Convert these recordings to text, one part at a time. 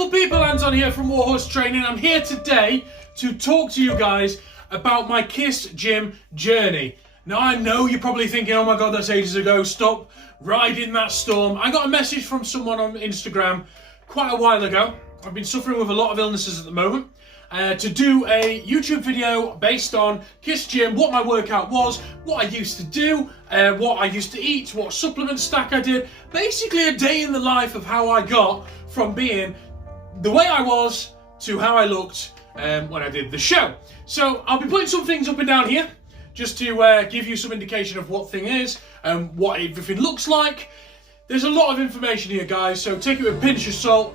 beautiful people, Anton here from Warhorse Training. I'm here today to talk to you guys about my KISS gym journey. Now I know you're probably thinking, oh my god, that's ages ago, stop riding that storm. I got a message from someone on Instagram quite a while ago. I've been suffering with a lot of illnesses at the moment. To do a YouTube video based on KISS Gym, what my workout was, what I used to do, what I used to eat, what supplement stack I did. Basically a day in the life of how I got from being the way I was to how I looked when I did the show. So I'll be putting some things up and down here just to give you some indication of what thing is and what everything looks like. There's a lot of information here, guys, so take it with a pinch of salt.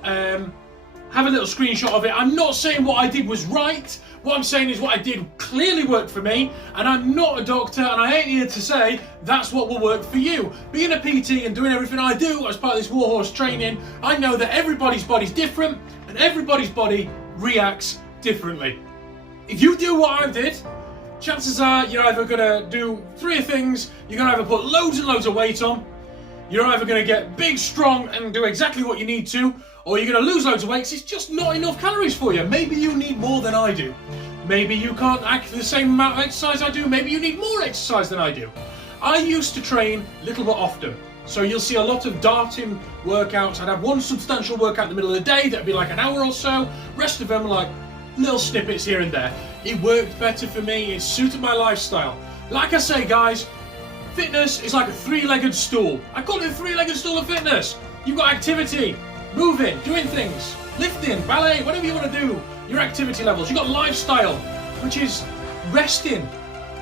Have a little screenshot of it. I'm not saying what I did was right. What I'm saying is what I did clearly worked for me, and I'm not a doctor, and I ain't here to say that's what will work for you. Being a PT and doing everything I do as part of this Warhorse training, I know that everybody's body's different, and everybody's body reacts differently. If you do what I did, chances are you're either gonna do three things. You're gonna either put loads and loads of weight on, you're either gonna get big, strong, and do exactly what you need to, or you're going to lose loads of weight because it's just not enough calories for you. Maybe you need more than I do. Maybe you can't act the same amount of exercise I do. Maybe you need more exercise than I do. I used to train a little bit often. So you'll see a lot of darting workouts. I'd have one substantial workout in the middle of the day that'd be like an hour or so. Rest of them like little snippets here and there. It worked better for me. It suited my lifestyle. Like I say, guys, fitness is like a three-legged stool. I call it a three-legged stool of fitness. You've got activity, moving, doing things, lifting, ballet, whatever you want to do, your activity levels. You've got lifestyle, which is resting.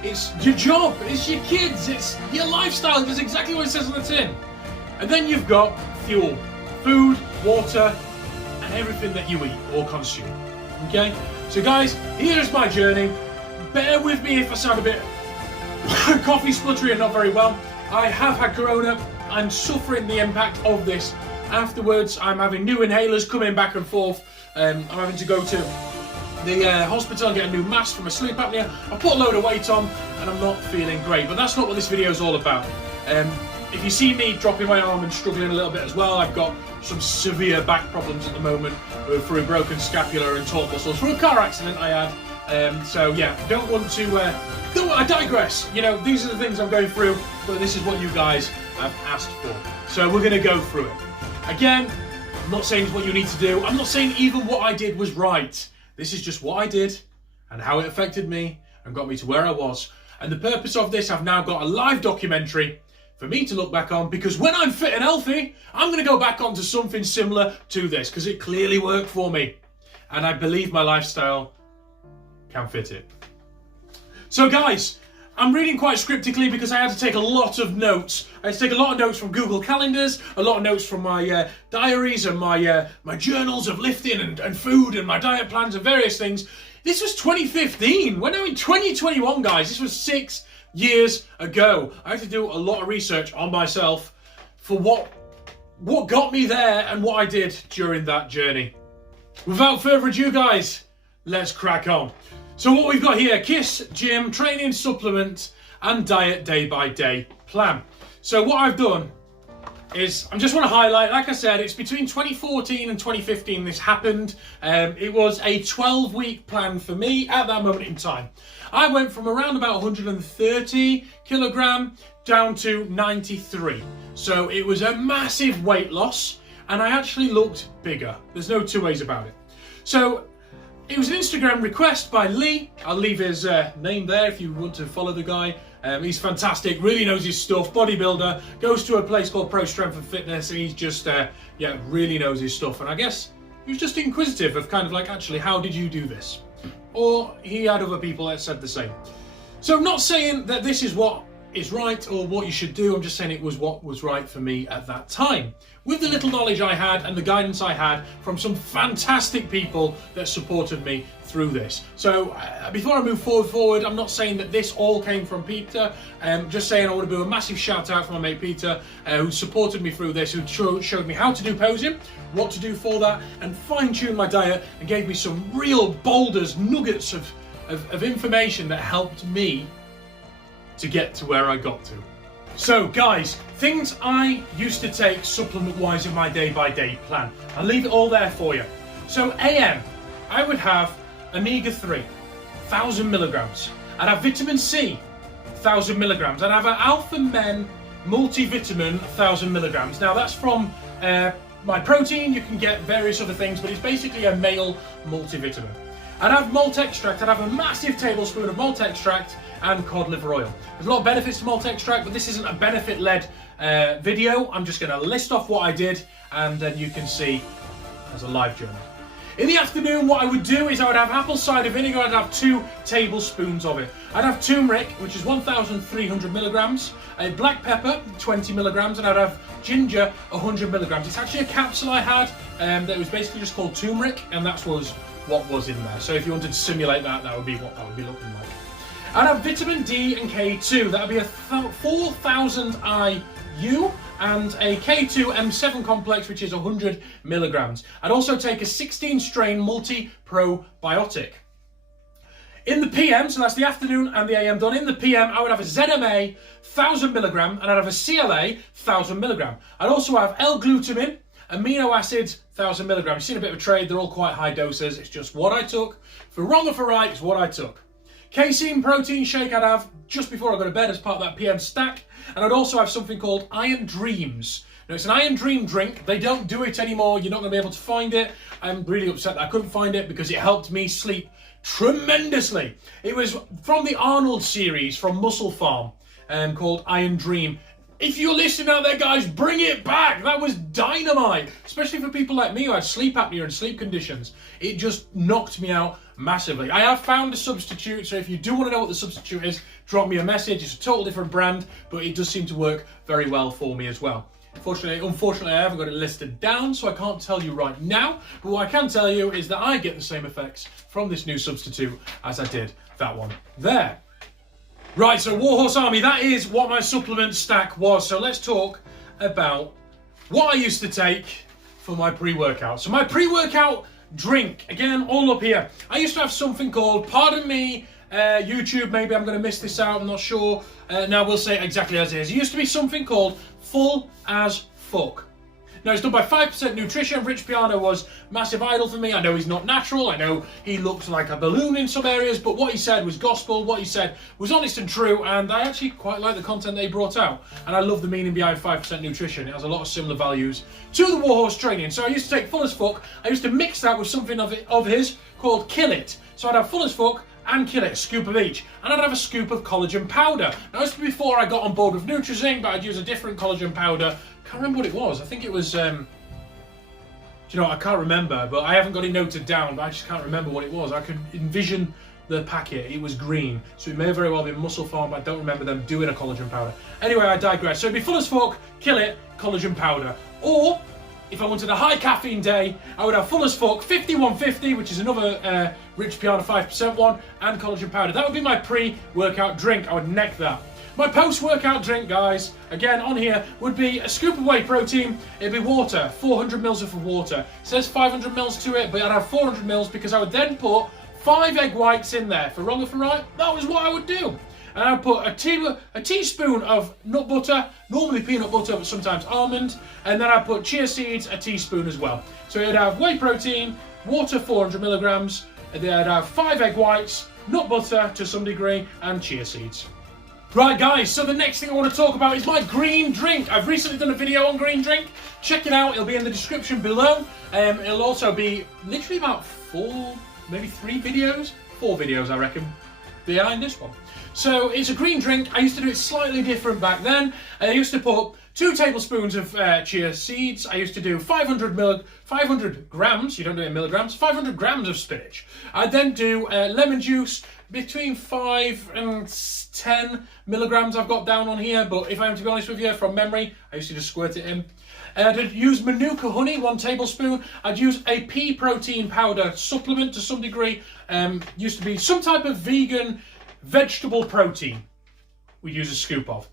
It's your job, it's your kids, it's your lifestyle. It does exactly what it says on the tin. And then you've got fuel, food, water, and everything that you eat or consume. Okay? So guys, here's my journey. Bear with me if I sound a bit coffee spluttery and not very well. I have had corona. I'm suffering the impact of this. Afterwards, I'm having new inhalers coming back and forth. I'm having to go to the hospital and get a new mask for my sleep apnea. I put a load of weight on and I'm not feeling great, but that's not what this video is all about. If you see me dropping my arm and struggling a little bit as well, I've got some severe back problems at the moment for a broken scapula and taut muscles from a car accident I had. So yeah, I digress. You know, these are the things I'm going through, but this is what you guys have asked for. So we're going to go through it. Again, I'm not saying it's what you need to do. I'm not saying even what I did was right. This is just what I did and how it affected me and got me to where I was. And the purpose of this, I've now got a live documentary for me to look back on, because when I'm fit and healthy, I'm going to go back onto something similar to this because it clearly worked for me. And I believe my lifestyle can fit it. So guys, I'm reading quite scriptically because I had to take a lot of notes. I had to take a lot of notes from Google Calendars, a lot of notes from my diaries and my journals of lifting and food and my diet plans and various things. This was 2015. We're now in 2021, guys. This was 6 years ago. I had to do a lot of research on myself for what got me there and what I did during that journey. Without further ado, guys, let's crack on. So what we've got here, KISS Gym, training supplement and diet day by day plan. So what I've done is, I just want to highlight, like I said, it's between 2014 and 2015 this happened. It was a 12-week plan for me at that moment in time. I went from around about 130 kilogram down to 93. So it was a massive weight loss and I actually looked bigger. There's no two ways about it. So it was an Instagram request by Lee. I'll leave his name there if you want to follow the guy. He's fantastic, really knows his stuff, bodybuilder, goes to a place called Pro Strength and Fitness, and he's just, really knows his stuff. And I guess he was just inquisitive of kind of like, actually, how did you do this? Or he had other people that said the same. So I'm not saying that this is what is right or what you should do, I'm just saying it was what was right for me at that time. With the little knowledge I had and the guidance I had from some fantastic people that supported me through this. So before I move forward, I'm not saying that this all came from Peter. Just saying I want to do a massive shout out for my mate Peter, who supported me through this, who showed me how to do posing, what to do for that, and fine-tuned my diet and gave me some real boulders, nuggets of information that helped me to get to where I got to. So guys, things I used to take supplement wise in my day by day plan. I'll leave it all there for you. So AM, I would have omega-3, 1,000 milligrams. I'd have vitamin C, 1,000 milligrams. I'd have an Alpha Men Multi-Vitamin, 1,000 milligrams. Now that's from my protein. You can get various other things, but it's basically a male multivitamin. I'd have malt extract. I'd have a massive tablespoon of malt extract and cod liver oil. There's a lot of benefits to malt extract, but this isn't a benefit-led video. I'm just going to list off what I did, and then you can see as a live journey. In the afternoon, what I would do is I would have apple cider vinegar. I'd have 2 tablespoons of it. I'd have turmeric, which is 1,300 milligrams, a black pepper, 20 milligrams, and I'd have ginger, 100 milligrams. It's actually a capsule I had that was basically just called turmeric, and that was what was in there. So if you wanted to simulate that, that would be what that would be looking like. I'd have vitamin D and K2. That would be a 4,000 IU and a K2 M7 complex, which is 100 milligrams. I'd also take a 16-strain multi-probiotic. In the PM, so that's the afternoon and the AM done. In the PM, I would have a ZMA 1,000 milligram, and I'd have a CLA 1,000 milligram. I'd also have L-Glutamine, amino acids, 1,000 milligrams. You've seen a bit of a trade, they're all quite high doses. It's just what I took. For wrong or for right, it's what I took. Casein protein shake I'd have just before I go to bed as part of that PM stack. And I'd also have something called Iron Dreams. Now, it's an Iron Dream drink. They don't do it anymore. You're not going to be able to find it. I'm really upset that I couldn't find it because it helped me sleep tremendously. It was from the Arnold series from Muscle Farm called Iron Dream. If you're listening out there, guys, bring it back. That was dynamite, especially for people like me who had sleep apnea and sleep conditions. It just knocked me out massively. I have found a substitute, so if you do want to know what the substitute is, drop me a message. It's a total different brand, but it does seem to work very well for me as well. Unfortunately, I haven't got it listed down, so I can't tell you right now. But what I can tell you is that I get the same effects from this new substitute as I did that one there. Right, so Warhorse Army, that is what my supplement stack was. So let's talk about what I used to take for my pre-workout. So my pre-workout drink, again, all up here. I used to have something called, pardon me, YouTube, maybe I'm going to miss this out, I'm not sure. Now we'll say it exactly as it is. It used to be something called Full as Fuck. Now, it's done by 5% Nutrition. Rich Piano was massive idol for me. I know he's not natural. I know he looks like a balloon in some areas, but what he said was gospel. What he said was honest and true, and I actually quite like the content that he brought out. And I love the meaning behind 5% Nutrition. It has a lot of similar values to the Warhorse training. So I used to take Full as Fuck. I used to mix that with something of his called Kill It. So I'd have Full as Fuck and Kill It, a scoop of each. And I'd have a scoop of collagen powder. Now, this was before I got on board with Nutrizing, but I'd use a different collagen powder. Can't remember what it was. I think it was, you know, I can't remember, but I haven't got it noted down, but I just can't remember what it was. I could envision the packet. It was green, so it may very well be Muscle Farm, but I don't remember them doing a collagen powder. Anyway, I digress. So it'd be Full as Fuck, Kill It, collagen powder. Or, if I wanted a high caffeine day, I would have Full as Fuck 5150, which is another Rich Piano 5% one, and collagen powder. That would be my pre-workout drink. I would neck that. My post-workout drink, guys, again on here, would be a scoop of whey protein. It'd be water, 400 mils of water. It says 500 mils to it, but I'd have 400 mils because I would then put 5 egg whites in there. For wrong or for right, that was what I would do. And I'd put a teaspoon of nut butter, normally peanut butter, but sometimes almond. And then I'd put chia seeds, a teaspoon as well. So it'd have whey protein, water 400 milligrams, and then I'd have 5 egg whites, nut butter to some degree, and chia seeds. Right, guys, so the next thing I want to talk about is my green drink. I've recently done a video on green drink. Check it out. It'll be in the description below. It'll also be literally about 4 videos, I reckon, behind this one. So it's a green drink. I used to do it slightly different back then. I used to put 2 tablespoons of chia seeds. I used to do 500 grams, you don't do it in milligrams, 500 grams of spinach. I'd then do lemon juice, between 5 and 10 milligrams I've got down on here, but if I am to be honest with you, from memory, I used to just squirt it in. I'd use Manuka honey, 1 tablespoon. I'd use a pea protein powder supplement to some degree. Used to be some type of vegan vegetable protein we'd use a scoop of.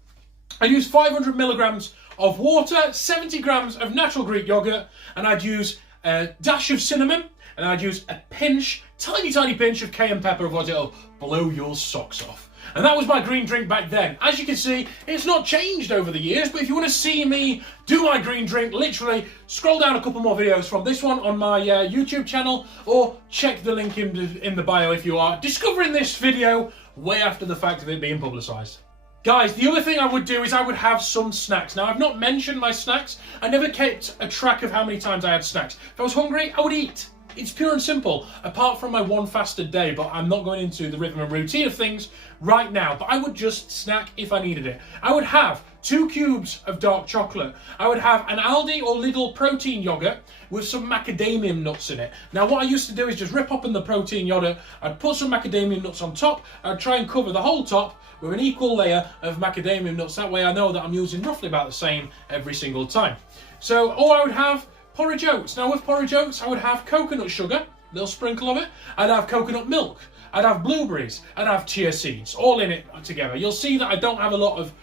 I'd use 500 milligrams of water, 70 grams of natural Greek yogurt, and I'd use a dash of cinnamon, and I'd use a pinch, tiny pinch of cayenne pepper, otherwise it'll blow your socks off. And that was my green drink back then. As you can see, it's not changed over the years, but if you want to see me do my green drink, literally scroll down a couple more videos from this one on my YouTube channel, or check the link in the bio if you are discovering this video way after the fact of it being publicised. Guys, the other thing I would do is I would have some snacks. Now, I've not mentioned my snacks. I never kept a track of how many times I had snacks. If I was hungry, I would eat. It's pure and simple, apart from my one fasted day, but I'm not going into the rhythm and routine of things right now, but I would just snack if I needed it. I would have 2 cubes of dark chocolate. I would have an Aldi or Lidl protein yogurt with some macadamia nuts in it. Now, what I used to do is just rip open the protein yogurt, I'd put some macadamia nuts on top, I'd try and cover the whole top with an equal layer of macadamia nuts. That way I know that I'm using roughly about the same every single time. So, or I would have porridge oats. Now with porridge oats, I would have coconut sugar, a little sprinkle of it. I'd have coconut milk. I'd have blueberries. I'd have chia seeds, all in it together. You'll see that I don't have a lot of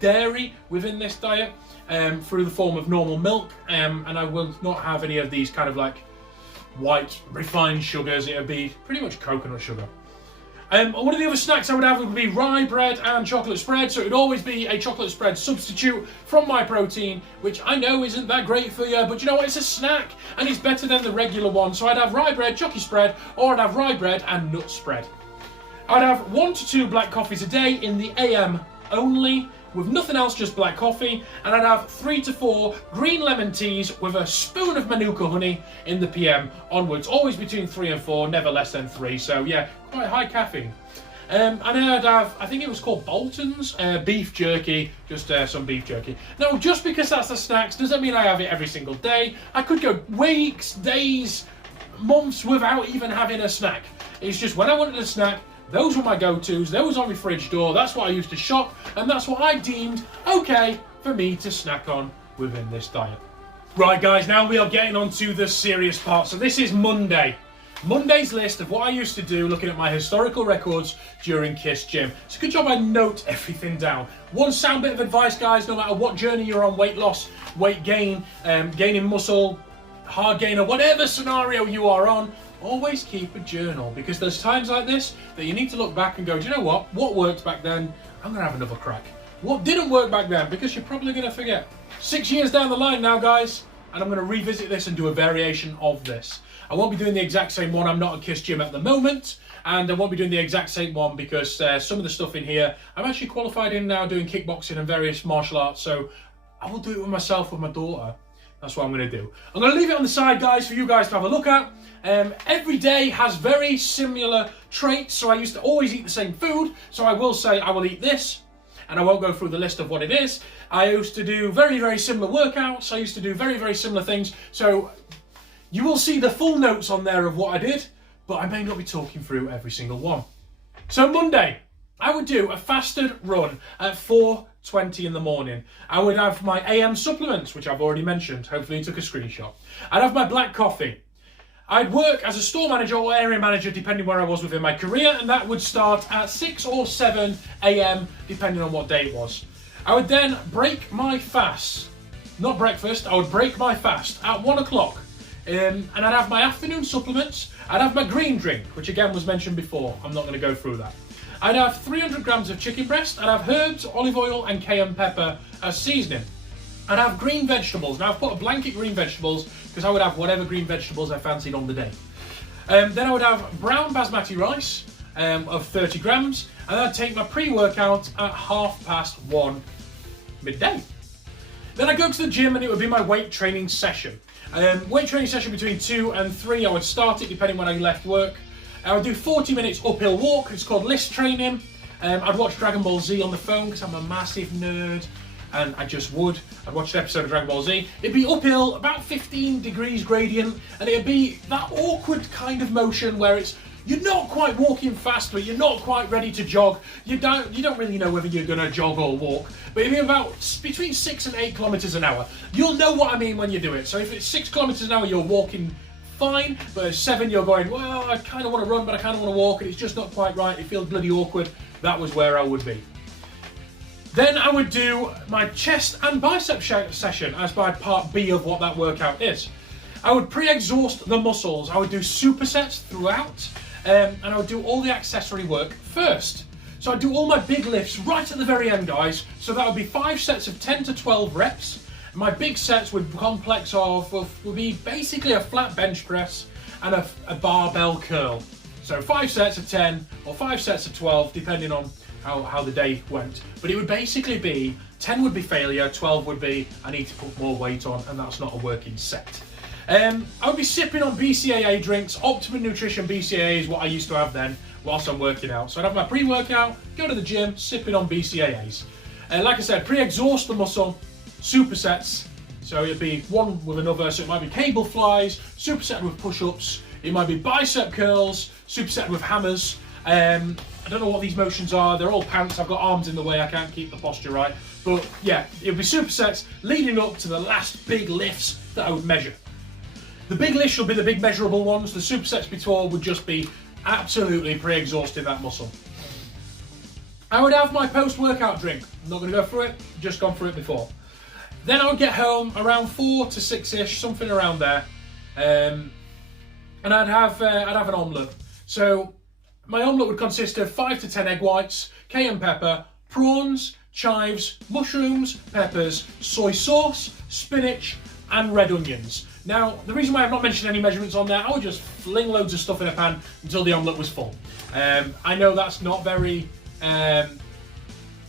dairy within this diet through the form of normal milk, and I will not have any of these kind of like white refined sugars. It would be pretty much coconut sugar. One of the other snacks I would have would be rye bread and chocolate spread, so it would always be a chocolate spread substitute from my protein, which I know isn't that great for you, but you know what, it's a snack, and it's better than the regular one. So I'd have rye bread, chocolate spread, or I'd have rye bread and nut spread. I'd have 1 to 2 black coffees a day in the AM only, with nothing else, just black coffee, and I'd have 3 to 4 green lemon teas with a spoon of Manuka honey in the PM onwards, always between 3 and 4, never less than 3, so yeah, quite high caffeine. And then I'd have, I think it was called Bolton's, beef jerky, just some beef jerky. Now, just because that's the snacks doesn't mean I have it every single day. I could go weeks, days, months without even having a snack. It's just when I wanted a snack, those were my go-tos, those on my fridge door, that's what I used to shop, and that's what I deemed okay for me to snack on within this diet. Right guys, now we are getting on to the serious part. So this is Monday. Monday's list of what I used to do, looking at my historical records during KISS Gym. It's a good job I note everything down. One sound bit of advice, guys, no matter what journey you're on, weight loss, weight gain, gaining muscle, hard gain, or whatever scenario you are on, always keep a journal, because there's times like this that you need to look back and go, do you know what worked back then? I'm going to have another crack. What didn't work back then? Because you're probably going to forget. 6 years down the line now, guys, and I'm going to revisit this and do a variation of this. I won't be doing the exact same one. I'm not at KISS Gym at the moment, and I won't be doing the exact same one because some of the stuff in here, I'm actually qualified in now doing kickboxing and various martial arts, so I will do it with myself, with my daughter. That's what I'm going to do. I'm going to leave it on the side, guys, for you guys to have a look at. Every day has very similar traits, so I used to always eat the same food, so I will say I will eat this, and I won't go through the list of what it is. I used to do very, very similar workouts. I used to do very, very similar things, so you will see the full notes on there of what I did, but I may not be talking through every single one. So Monday, I would do a fasted run at 4:20 in the morning. I would have my AM supplements, which I've already mentioned. Hopefully you took a screenshot. I'd have my black coffee. I'd work as a store manager or area manager, depending where I was within my career, and that would start at 6 or 7 AM, depending on what day it was. I would then break my fast. Not breakfast, I would break my fast at 1 o'clock. And I'd have my afternoon supplements. I'd have my green drink, which again was mentioned before. I'm not going to go through that. I'd have 300 grams of chicken breast. I'd have herbs, olive oil, and cayenne pepper as seasoning. I'd have green vegetables. Now I've put a blanket green vegetables because I would have whatever green vegetables I fancied on the day. Then I would have brown basmati rice of 30 grams. And I'd take my pre-workout at 1:30 midday. Then I'd go to the gym and it would be my weight training session. Weight training session between 2 and 3. I would start it depending when I left work. I would do 40 minutes uphill walk. It's called list training. I'd watch Dragon Ball Z on the phone because I'm a massive nerd, and I just would. I'd watch an episode of Dragon Ball Z. It'd be uphill, about 15 degrees gradient, and it'd be that awkward kind of motion where you're not quite walking fast, but you're not quite ready to jog. You don't really know whether you're gonna jog or walk, but it'd be about between 6 and 8 kilometers an hour. You'll know what I mean when you do it. So if it's 6 kilometers an hour, you're walking fine, but at 7 you're going, well, I kind of want to run, but I kind of want to walk, and it's just not quite right. It feels bloody awkward. That was where I would be. Then I would do my chest and bicep session as by part B of what that workout is. I would pre-exhaust the muscles. I would do supersets throughout, and I would do all the accessory work first. So I do all my big lifts right at the very end, guys. So that would be 5 sets of 10 to 12 reps. My big sets would complex of would be basically a flat bench press and a barbell curl. So 5 sets of 10 or 5 sets of 12, depending on how the day went. But it would basically be 10 would be failure, 12 would be I need to put more weight on, and that's not a working set. I would be sipping on BCAA drinks. Optimum Nutrition BCAA is what I used to have then whilst I'm working out. So I'd have my pre-workout, go to the gym, sipping on BCAAs. Like I said, pre-exhaust the muscle, supersets. So it'd be one with another. So it might be cable flies, superset with push-ups. It might be bicep curls, superset with hammers. I don't know what these motions are. They're all pants. I've got arms in the way. I can't keep the posture right. But yeah, it would be supersets leading up to the last big lifts that I would measure. The big lifts will be the big measurable ones. The supersets before would just be absolutely pre-exhausting that muscle. I would have my post-workout drink. I'm not going to go through it. Just gone through it before. Then I would get home around 4 to 6ish, something around there, and I'd have an omelette. So my omelette would consist of 5 to 10 egg whites, cayenne pepper, prawns, chives, mushrooms, peppers, soy sauce, spinach, and red onions. Now, the reason why I've not mentioned any measurements on there, I would just fling loads of stuff in a pan until the omelette was full. I know that's not very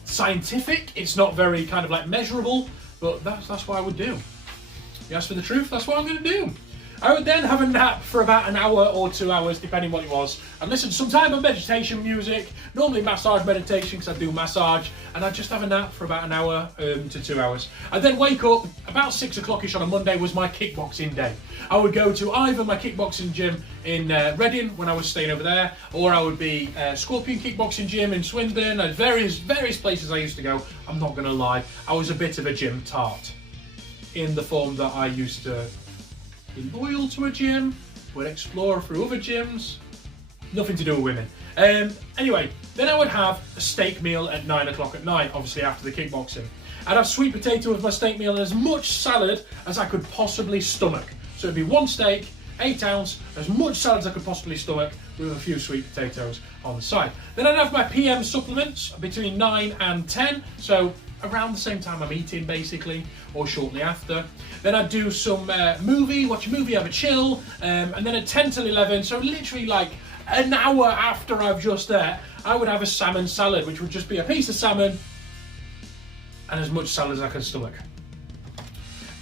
scientific. It's not very kind of like measurable. But that's what I would do. You ask for the truth, that's what I'm going to do. I would then have a nap for about an hour or 2 hours, depending what it was, and listen to some type of meditation music, normally massage meditation because I do massage, and I'd just have a nap for about an hour to 2 hours. I'd then wake up, about 6 o'clock-ish on a Monday was my kickboxing day. I would go to either my kickboxing gym in Reading when I was staying over there, or I would be Scorpion Kickboxing Gym in Swindon, and various places I used to go. I'm not going to lie, I was a bit of a gym tart, in the form that I used to be loyal to a gym, would explore through other gyms, nothing to do with women. Anyway, then I would have a steak meal at 9 o'clock at night, obviously after the kickboxing. I'd have sweet potato with my steak meal and as much salad as I could possibly stomach. So it'd be 1 steak, 8 ounce, as much salad as I could possibly stomach with a few sweet potatoes on the side. Then I'd have my PM supplements between 9 and 10, so around the same time I'm eating basically, or shortly after. Then I'd do some watch a movie, have a chill, and then at 10 till 11, so literally like an hour after I've just ate, I would have a salmon salad, which would just be a piece of salmon and as much salad as I could stomach.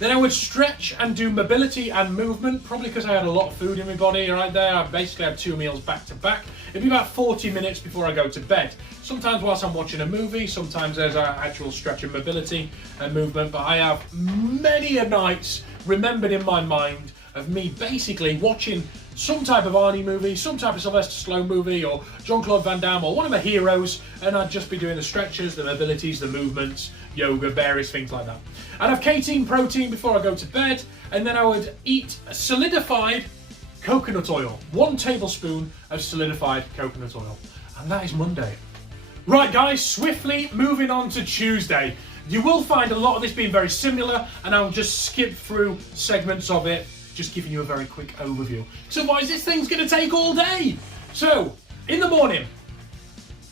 Then I would stretch and do mobility and movement, probably because I had a lot of food in my body right there. I basically had 2 meals back to back. It'd be about 40 minutes before I go to bed. Sometimes whilst I'm watching a movie, sometimes there's actual stretch and mobility and movement, but I have many a nights remembered in my mind of me basically watching some type of Arnie movie, some type of Sylvester Stallone movie, or Jean-Claude Van Damme, or one of my heroes, and I'd just be doing the stretches, the mobilities, the movements, yoga, various things like that. I'd have casein protein before I go to bed, and then I would eat solidified coconut oil, 1 tablespoon of solidified coconut oil, and that is Monday. Right guys, swiftly moving on to Tuesday. You will find a lot of this being very similar, and I'll just skip through segments of it, just giving you a very quick overview. So otherwise this thing's going to take all day. So, in the morning,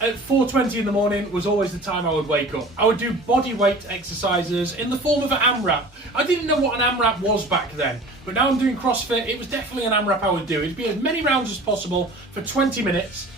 at 4:20 in the morning was always the time I would wake up. I would do body weight exercises in the form of an AMRAP. I didn't know what an AMRAP was back then, but now I'm doing CrossFit, it was definitely an AMRAP I would do. It'd be as many rounds as possible for 20 minutes.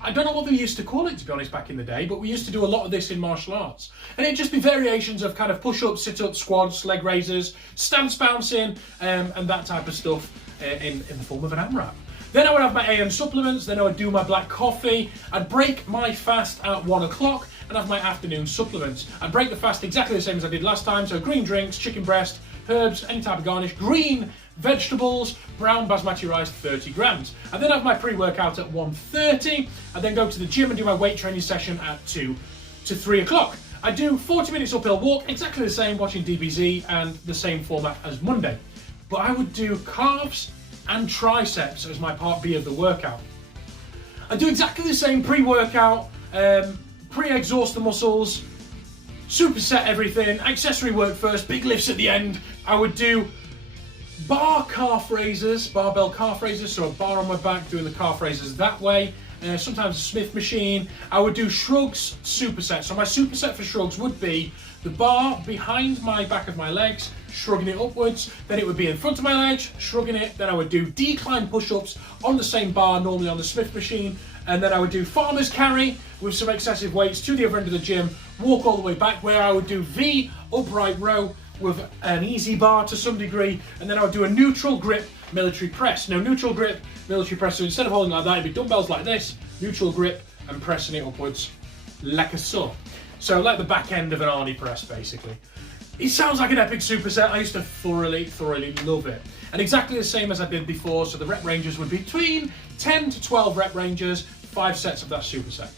I don't know what they used to call it, to be honest, back in the day, but we used to do a lot of this in martial arts. And it'd just be variations of kind of push-ups, sit-ups, squats, leg raises, stance bouncing, and that type of stuff in the form of an AMRAP. Then I would have my AM supplements, then I would do my black coffee, I'd break my fast at 1 o'clock and have my afternoon supplements. I'd break the fast exactly the same as I did last time, so green drinks, chicken breast, herbs, any type of garnish, green vegetables, brown basmati rice, 30 grams. I then have my pre-workout at 1:30, I then go to the gym and do my weight training session at 2 to 3 o'clock. I do 40 minutes uphill walk, exactly the same, watching DBZ, and the same format as Monday. But I would do calves and triceps as my part B of the workout. I do exactly the same pre-workout, pre-exhaust the muscles, superset everything, accessory work first, big lifts at the end. I would do barbell calf raises, so a bar on my back, doing the calf raises that way. sometimes a Smith machine. I would do shrugs superset. So my superset for shrugs would be the bar behind my back of my legs, shrugging it upwards, then it would be in front of my legs, shrugging it, then I would do decline push-ups on the same bar, normally on the Smith machine, and then I would do farmer's carry with some excessive weights to the other end of the gym, walk all the way back, where I would do V upright row with an easy bar to some degree, and then I would do a neutral grip military press. Now, neutral grip military press, so instead of holding like that, it'd be dumbbells like this, neutral grip, and pressing it upwards like a so. So like the back end of an Arnie press, basically. It sounds like an epic superset. I used to thoroughly love it. And exactly the same as I did before, so the rep ranges would be between 10 to 12 rep ranges, 5 sets of that superset.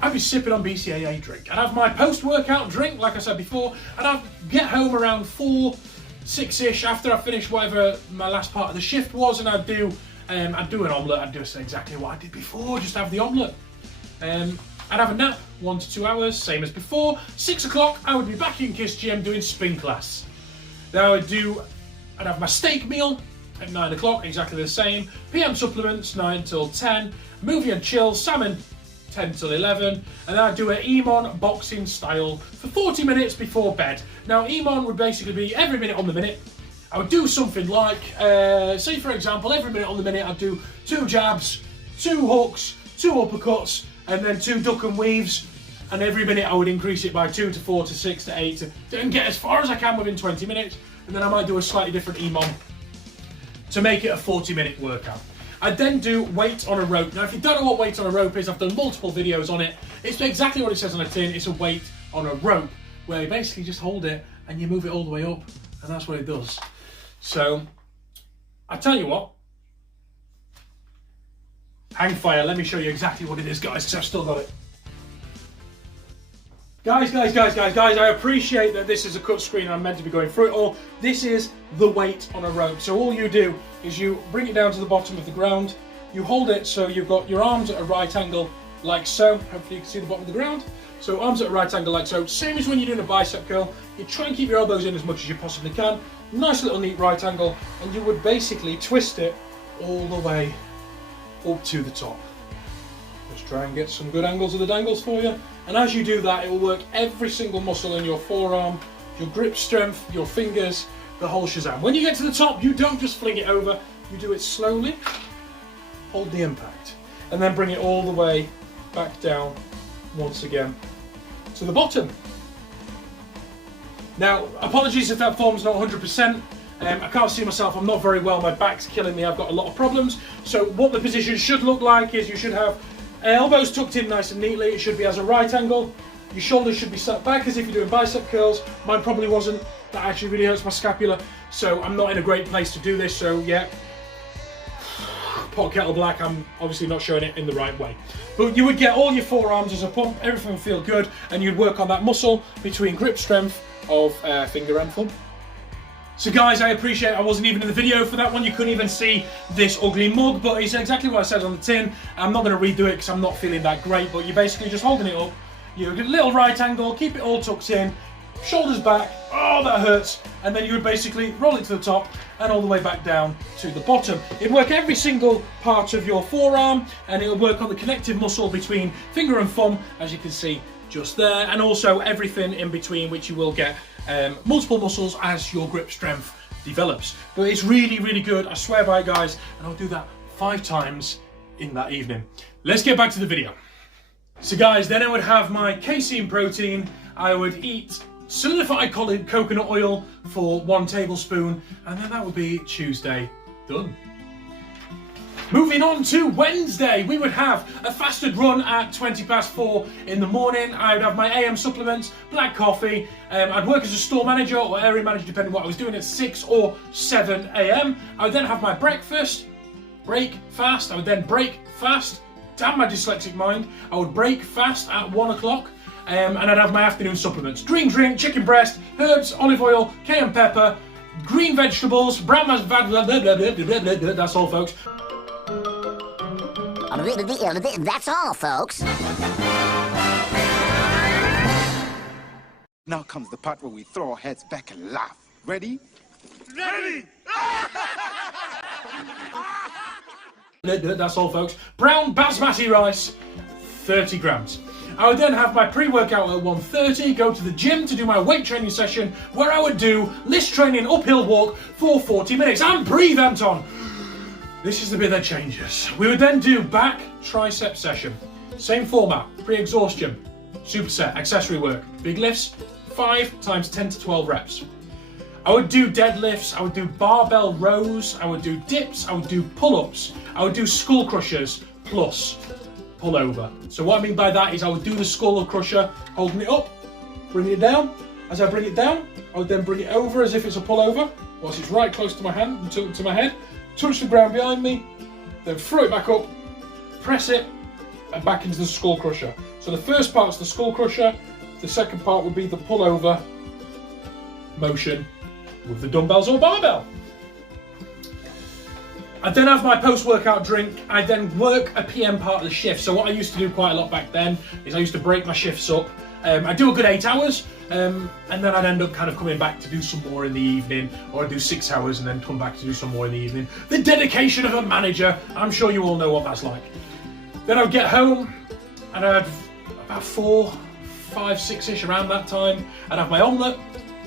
I'd be sipping on BCAA drink. I'd have my post-workout drink, like I said before, and I'd get home around 4, 6-ish after I finished whatever my last part of the shift was, and I'd do an omelette. I'd do exactly what I did before, just have the omelette. I'd have a nap, 1 to 2 hours, same as before. 6 o'clock, I would be back in Kiss Gym doing spin class. Then I'd have my steak meal at 9 o'clock, exactly the same. PM supplements, 9 till 10. Movie and chill, salmon, 10 till 11. And then I'd do an EMON boxing style for 40 minutes before bed. Now, EMON would basically be every minute on the minute. I would do something like, say for example, every minute on the minute I'd do 2 jabs, 2 hooks, 2 uppercuts, and then 2 duck and weaves, and every minute I would increase it by 2 to 4 to 6 to 8 to get as far as I can within 20 minutes, and then I might do a slightly different EMON to make it a 40-minute workout. I'd then do weight on a rope. Now, if you don't know what weight on a rope is, I've done multiple videos on it. It's exactly what it says on the tin. It's a weight on a rope, where you basically just hold it and you move it all the way up, and that's what it does. So, I tell you what, hang fire, let me show you exactly what it is, guys, because I've still got it. Guys, I appreciate that this is a cut screen and I'm meant to be going through it all. This is the weight on a rope. So all you do is you bring it down to the bottom of the ground, you hold it so you've got your arms at a right angle like so. Hopefully you can see the bottom of the ground. So arms at a right angle like so. Same as when you're doing a bicep curl. You try and keep your elbows in as much as you possibly can. Nice little neat right angle, and you would basically twist it all the way up to the top. Let's try and get some good angles of the dangles for you. And as you do that, it will work every single muscle in your forearm, your grip strength, your fingers, the whole shazam. When you get to the top, you don't just fling it over, you do it slowly, hold the impact, and then bring it all the way back down once again to the bottom. Now, apologies if that form's not 100%. I can't see myself, I'm not very well, my back's killing me, I've got a lot of problems. So what the position should look like is you should have elbows tucked in nice and neatly, it should be as a right angle. Your shoulders should be set back as if you're doing bicep curls. Mine probably wasn't, that actually really hurts my scapula. So I'm not in a great place to do this, so yeah. Pot kettle black, I'm obviously not showing it in the right way. But you would get all your forearms as a pump, everything would feel good, and you'd work on that muscle between grip strength of finger and thumb. So guys, I appreciate I wasn't even in the video for that one. You couldn't even see this ugly mug, but it's exactly what I said on the tin. I'm not going to redo it because I'm not feeling that great, but you're basically just holding it up. You get a little right angle, keep it all tucked in, shoulders back, oh that hurts, and then you would basically roll it to the top and all the way back down to the bottom. It'd work every single part of your forearm, and it'll work on the connective muscle between finger and thumb, as you can see just there, and also everything in between, which you will get multiple muscles as your grip strength develops. But it's really good, I swear by it guys, and I'll do that 5 times in that evening. Let's get back to the video. So guys, then I would have my casein protein, I would eat solidified coconut oil for 1 tablespoon, and then that would be Tuesday done. Moving on to Wednesday, we would have a fasted run at 4:20 in the morning. I would have my AM supplements, black coffee. I'd work as a store manager or area manager, depending on what I was doing, at 6 or 7 AM. I would then have my breakfast, break fast. I would then break fast. Damn my dyslexic mind. I would break fast at 1 o'clock. And I'd have my afternoon supplements. Green drink, chicken breast, herbs, olive oil, cayenne pepper, green vegetables, brown rice, that's all folks. That's all, folks. Now comes the part where we throw our heads back and laugh. Ready? Ready! That's all, folks. Brown basmati rice, 30 grams. I would then have my pre-workout at 1:30, go to the gym to do my weight training session, where I would do list training uphill walk for 40 minutes. And breathe, Anton. This is the bit that changes. We would then do back tricep session. Same format, pre-exhaustion, superset, accessory work, big lifts, 5 times 10 to 12 reps. I would do deadlifts, I would do barbell rows, I would do dips, I would do pull-ups, I would do skull crushers, plus pull over. So what I mean by that is I would do the skull crusher, holding it up, bringing it down. As I bring it down, I would then bring it over as if it's a pullover, whilst it's right close to my hand, to my head, touch the ground behind me, then throw it back up, press it, and back into the skull crusher. So the first part's the skull crusher, the second part would be the pullover motion with the dumbbells or barbell. I then have my post-workout drink. I then work a PM part of the shift. So what I used to do quite a lot back then is I used to break my shifts up. I do a good 8 hours, and then I'd end up kind of coming back to do some more in the evening, or I'd do 6 hours and then come back to do some more in the evening. The dedication of a manager, I'm sure you all know what that's like. Then I'd get home, and I'd about 4, 5, 6-ish around that time. I'd have my omelette,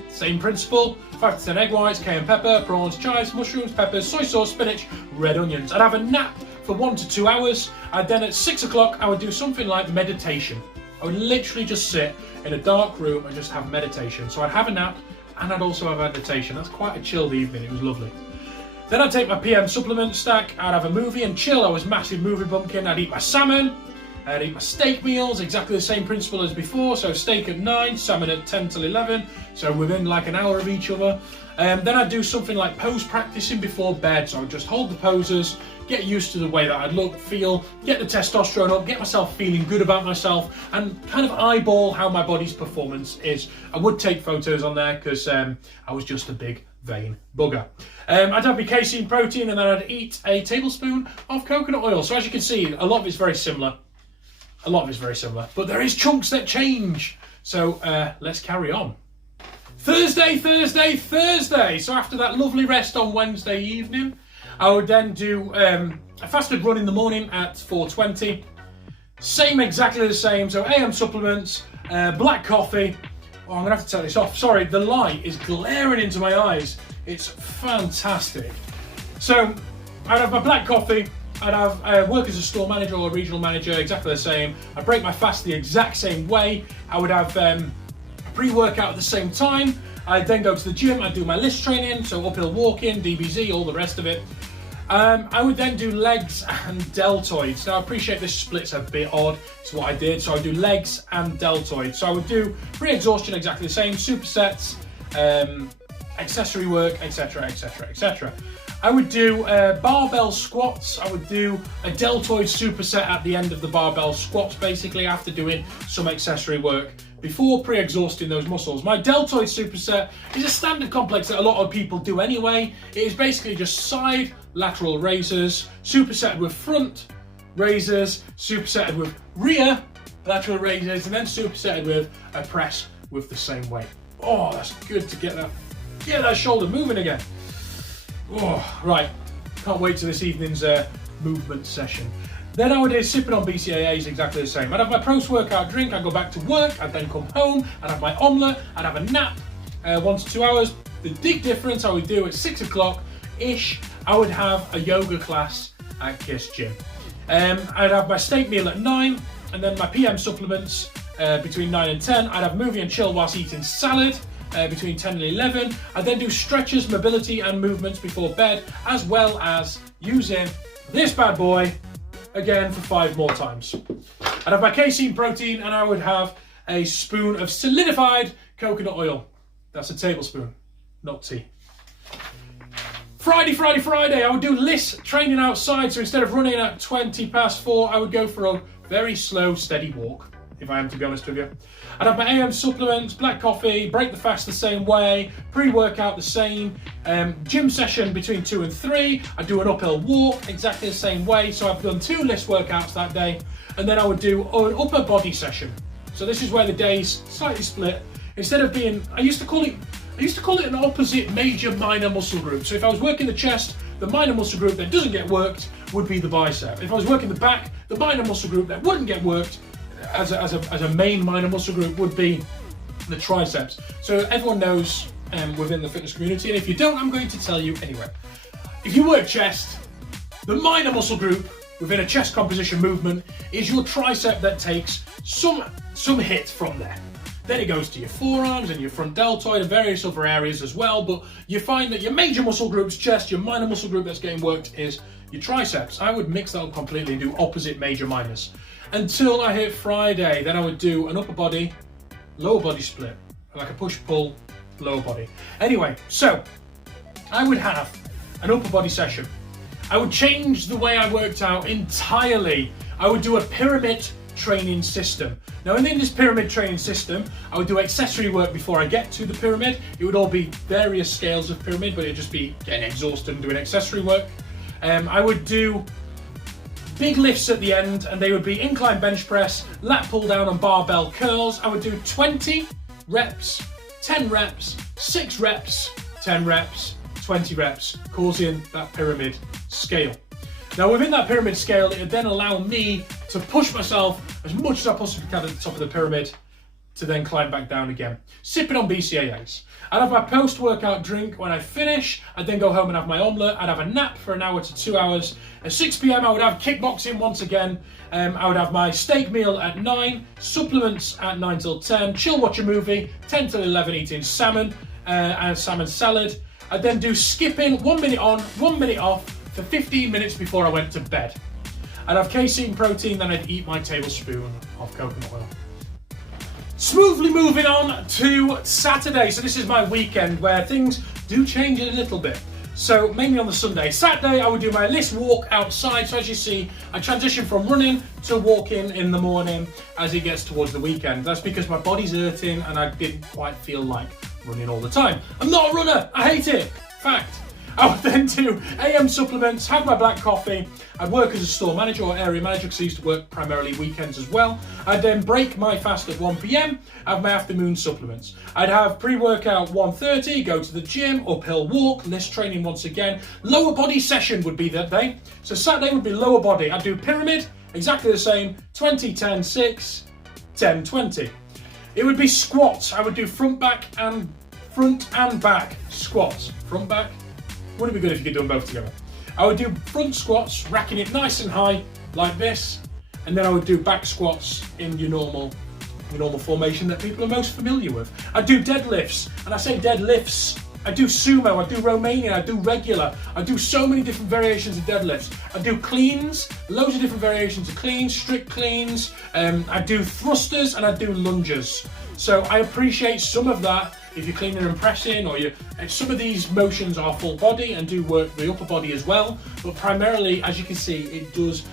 same principle, 5 to 10 egg whites, cayenne pepper, prawns, chives, mushrooms, peppers, soy sauce, spinach, red onions. I'd have a nap for 1 to 2 hours. And then at 6 o'clock, I would do something like meditation. I would literally just sit in a dark room and just have meditation. So I'd have a nap and I'd also have meditation. That's quite a chilled evening. It was lovely. Then I'd take my PM supplement stack. I'd have a movie and chill. I was massive movie bumpkin. I'd eat my salmon. I'd eat my steak meals, exactly the same principle as before. So steak at 9, salmon at 10 till 11. So within like an hour of each other. Then I'd do something like pose practicing before bed. So I'd just hold the poses, get used to the way that I'd look, feel, get the testosterone up, get myself feeling good about myself, and kind of eyeball how my body's performance is. I would take photos on there because I was just a big vain bugger. I'd have my casein protein, and then I'd eat a tablespoon of coconut oil. So as you can see, a lot of it's very similar. But there is chunks that change. So let's carry on. Thursday. So after that lovely rest on Wednesday evening, I would then do a fasted run in the morning at 4:20. Exactly the same. So AM supplements, black coffee. Oh, I'm gonna have to turn this off. Sorry, the light is glaring into my eyes. It's fantastic. So I'd have my black coffee. I'd have work as a store manager or a regional manager, exactly the same. I'd break my fast the exact same way. I would have pre-workout at the same time. I'd then go to the gym. I'd do my list training, so uphill walking, DBZ, all the rest of it. I would then do legs and deltoids. Now I appreciate this split's a bit odd to what I did, so I do legs and deltoids. So I would do pre-exhaustion exactly the same, supersets, accessory work, etc, etc, etc. I would do barbell squats. I would do a deltoid superset at the end of the barbell squats, basically after doing some accessory work before pre-exhausting those muscles. My deltoid superset is a standard complex that a lot of people do anyway. It is basically just side lateral raises, supersetted with front raises, supersetted with rear lateral raises, and then supersetted with a press with the same weight. Oh, that's good to get that shoulder moving again. Oh, right, can't wait to this evening's movement session. Then I would do sipping on BCAAs exactly the same. I'd have my post-workout drink, I'd go back to work, I'd then come home, I'd have my omelette, I'd have a nap, 1 to 2 hours. The big difference I would do at 6 o'clock-ish, I would have a yoga class at Kiss Gym. I'd have my steak meal at 9, and then my PM supplements between 9 and 10. I'd have movie and chill whilst eating salad. Between 10 and 11. I then do stretches, mobility and movements before bed, as well as using this bad boy again for 5 more times. I'd have my casein protein, and I would have a spoon of solidified coconut oil. That's a tablespoon, not tea. Friday, I would do list training outside. So instead of running at 4:20, I would go for a very slow, steady walk, if I am to be honest with you. I'd have my AM supplements, black coffee, break the fast the same way, pre-workout the same, gym session between 2 and 3. I'd do an uphill walk exactly the same way. So I've done 2 list workouts that day, and then I would do an upper body session. So this is where the days slightly split. Instead of being, I used to call it I used to call it an opposite major minor muscle group. So if I was working the chest, the minor muscle group that doesn't get worked would be the bicep. If I was working the back, the minor muscle group that wouldn't get worked as a main minor muscle group would be the triceps. So everyone knows within the fitness community, and if you don't, I'm going to tell you anyway. If you work chest, the minor muscle group within a chest composition movement is your tricep that takes some hit from there. Then it goes to your forearms and your front deltoid and various other areas as well, but you find that your major muscle group's chest, your minor muscle group that's getting worked is your triceps. I would mix that up completely and do opposite major minors. Until I hit Friday, then I would do an upper body, lower body split, like a push-pull, lower body. Anyway, so I would have an upper body session. I would change the way I worked out entirely. I would do a pyramid training system. Now within this pyramid training system, I would do accessory work before I get to the pyramid. It would all be various scales of pyramid, but it'd just be getting exhausted and doing accessory work. I would do big lifts at the end, and they would be incline bench press, lat pull down and barbell curls. I would do 20 reps, 10 reps, 6 reps, 10 reps, 20 reps, causing that pyramid scale. Now within that pyramid scale, it would then allow me to push myself as much as I possibly can at the top of the pyramid to then climb back down again. Sipping on BCAAs. I'd have my post-workout drink when I finish. I'd then go home and have my omelette. I'd have a nap for an hour to 2 hours. At 6 p.m. I would have kickboxing once again. I would have my steak meal at 9, supplements at 9 till 10, chill watch a movie, 10 till 11 eating salmon and salmon salad. I'd then do skipping, 1 minute on, 1 minute off for 15 minutes before I went to bed. I'd have casein protein, then I'd eat my tablespoon of coconut oil. Smoothly moving on to Saturday. So this is my weekend where things do change a little bit. So mainly on the Sunday. Saturday I would do my list walk outside. So as you see, I transition from running to walking in the morning as it gets towards the weekend. That's because my body's hurting and I didn't quite feel like running all the time. I'm not a runner, I hate it, fact. I would then do AM supplements, have my black coffee. I'd work as a store manager or area manager because I used to work primarily weekends as well. I'd then break my fast at 1 p.m, have my afternoon supplements. I'd have pre-workout 1:30, go to the gym, uphill walk, list training once again. Lower body session would be that day. So Saturday would be lower body. I'd do pyramid, exactly the same, 20, 10, 6, 10, 20. It would be squats. I would do front and back squats. Front, back. Wouldn't it be good if you could do them both together? I would do front squats, racking it nice and high, like this, and then I would do back squats in your normal formation that people are most familiar with. I do deadlifts, and I say deadlifts, I do sumo, I do Romanian, I do regular, I do so many different variations of deadlifts. I do cleans, loads of different variations of cleans, strict cleans, I do thrusters, and I do lunges. So I appreciate some of that if you're cleaning and pressing, or some of these motions are full body and do work the upper body as well, but primarily, as you can see, it does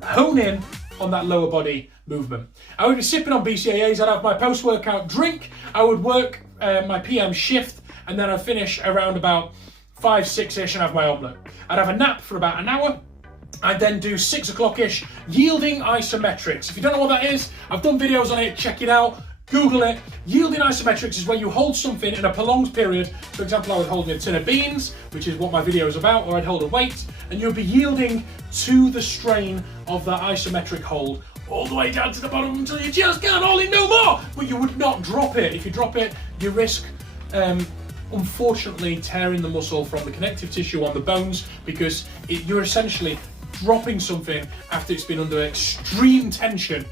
hone in on that lower body movement. I would be sipping on BCAAs, I'd have my post-workout drink, I would work my PM shift, and then I'd finish around about 5, 6-ish and have my omelette. I'd have a nap for about an hour. I'd then do 6 o'clock-ish yielding isometrics. If you don't know what that is, I've done videos on it, check it out. Google it. Yielding isometrics is where you hold something in a prolonged period. For example, I would hold a tin of beans, which is what my video is about, or I'd hold a weight, and you'll be yielding to the strain of that isometric hold all the way down to the bottom until you just can't hold it no more. But you would not drop it. If you drop it, you risk, unfortunately, tearing the muscle from the connective tissue on the bones, because you're essentially dropping something after it's been under extreme tension.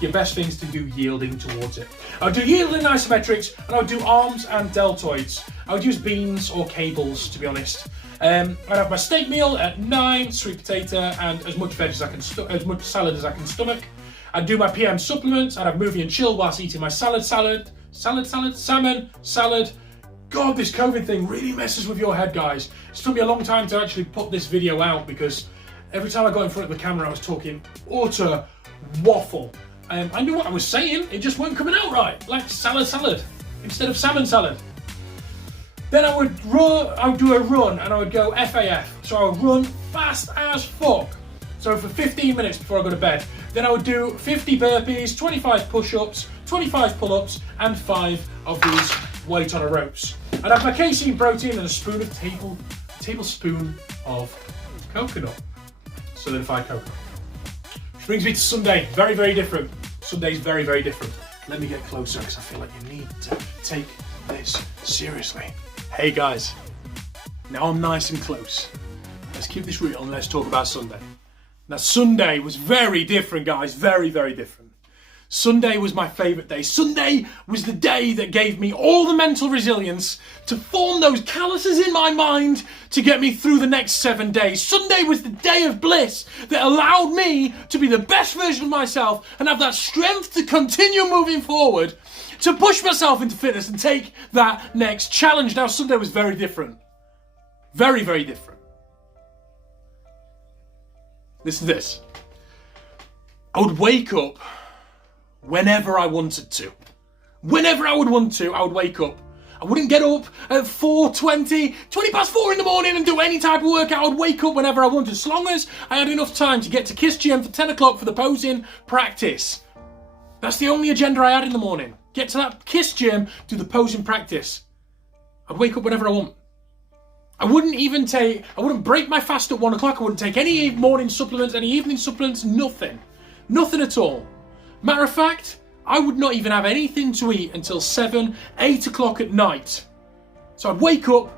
Your best thing is to do yielding towards it. I would do yielding isometrics, and I would do arms and deltoids. I would use beans or cables, to be honest. I'd have my steak meal at 9, sweet potato, and as much veg as I can, as much salad as I can stomach. I'd do my PM supplements. I'd have movie and chill whilst eating my salmon salad. God, this COVID thing really messes with your head, guys. It's took me a long time to actually put this video out because every time I got in front of the camera, I was talking utter waffle. I knew what I was saying, it just weren't coming out right. Like salad instead of salmon salad. Then I would do a run and I would go FAF. So I would run fast as fuck. So for 15 minutes before I go to bed. Then I would do 50 burpees, 25 push-ups, 25 pull-ups, and 5 of these weight on a ropes. I'd have my casein protein and a tablespoon of coconut, solidified coconut. Which brings me to Sunday. Very, very different. Sunday's very, very different. Let me get closer because I feel like you need to take this seriously. Hey guys, now I'm nice and close. Let's keep this real and let's talk about Sunday. Now Sunday was very different, guys. Very, very different. Sunday was my favourite day. Sunday was the day that gave me all the mental resilience to form those calluses in my mind to get me through the next 7 days. Sunday was the day of bliss that allowed me to be the best version of myself and have that strength to continue moving forward, to push myself into fitness and take that next challenge. Now Sunday was very different. Very, very different. Listen to this. I would wake up whenever I wanted to. Whenever I would want to, I would wake up. I wouldn't get up at 4:20, 20 past 4 in the morning and do any type of workout. I would wake up whenever I wanted, as long as I had enough time to get to Kiss Gym for 10 o'clock for the posing practice. That's the only agenda I had in the morning. Get to that Kiss Gym, do the posing practice. I'd wake up whenever I want. I wouldn't break my fast at 1 o'clock. I wouldn't take any morning supplements, any evening supplements, nothing. Nothing at all. Matter of fact, I would not even have anything to eat until 7, 8 o'clock at night. So I'd wake up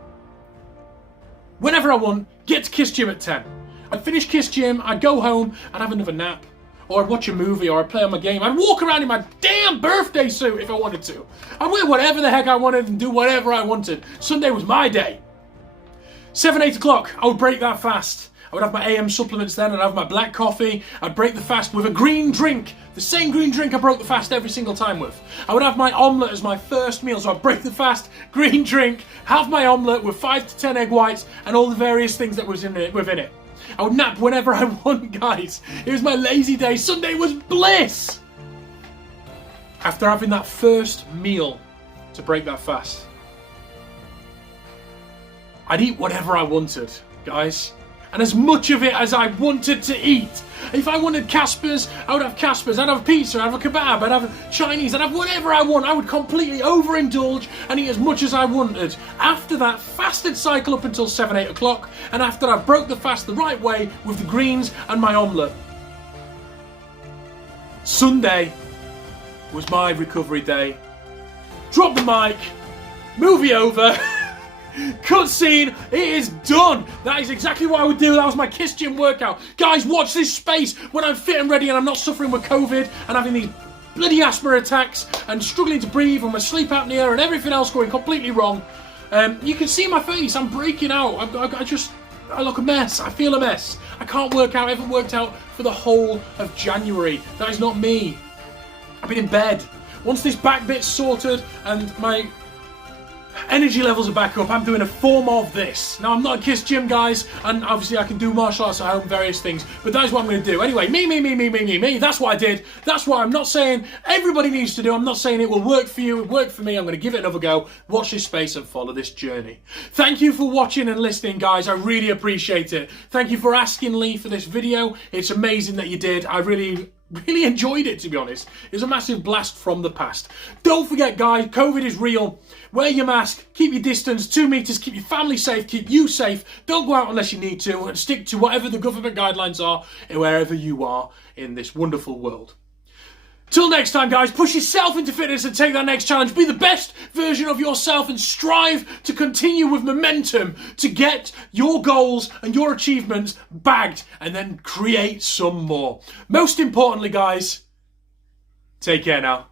whenever I want, get to Kiss Gym at 10. I'd finish Kiss Gym, I'd go home, I'd have another nap. Or I'd watch a movie, or I'd play on my game. I'd walk around in my damn birthday suit if I wanted to. I'd wear whatever the heck I wanted and do whatever I wanted. Sunday was my day. 7, 8 o'clock, I would break that fast. I would have my AM supplements then, I'd have my black coffee, I'd break the fast with a green drink. The same green drink I broke the fast every single time with. I would have my omelette as my first meal, so I'd break the fast, green drink, have my omelette with 5 to 10 egg whites and all the various things that was within it. I would nap whenever I want, guys. It was my lazy day. Sunday was bliss. After having that first meal to break that fast, I'd eat whatever I wanted, guys. And as much of it as I wanted to eat. If I wanted Casper's, I would have Casper's. I'd have pizza, I'd have a kebab, I'd have Chinese, I'd have whatever I want. I would completely overindulge and eat as much as I wanted. After that fasted cycle up until 7, 8 o'clock, and after I broke the fast the right way with the greens and my omelette. Sunday was my recovery day. Drop the mic, movie over. Cutscene, it is done. That is exactly what I would do. That was my Kiss Gym workout. Guys, watch this space when I'm fit and ready and I'm not suffering with COVID and having these bloody asthma attacks and struggling to breathe and my sleep apnea and everything else going completely wrong. You can see my face. I'm breaking out. I look a mess. I feel a mess. I can't work out. I haven't worked out for the whole of January. That is not me. I've been in bed. Once this back bit's sorted and my energy levels are back up, I'm doing a form of this. Now, I'm not a Kiss Gym, guys, and obviously I can do martial arts at home, various things, but that is what I'm going to do. Anyway, me. That's what I did. That's what I'm not saying everybody needs to do. I'm not saying it will work for you. It worked for me. I'm going to give it another go. Watch this space and follow this journey. Thank you for watching and listening, guys. I really appreciate it. Thank you for asking Lee for this video. It's amazing that you did. I really enjoyed it, to be honest. It was a massive blast from the past. Don't forget, guys, COVID is real. Wear your mask, keep your distance, 2 meters, keep your family safe, keep you safe. Don't go out unless you need to, and stick to whatever the government guidelines are wherever you are in this wonderful world. Till next time, guys, push yourself into fitness and take that next challenge. Be the best version of yourself and strive to continue with momentum to get your goals and your achievements bagged and then create some more. Most importantly, guys, take care now.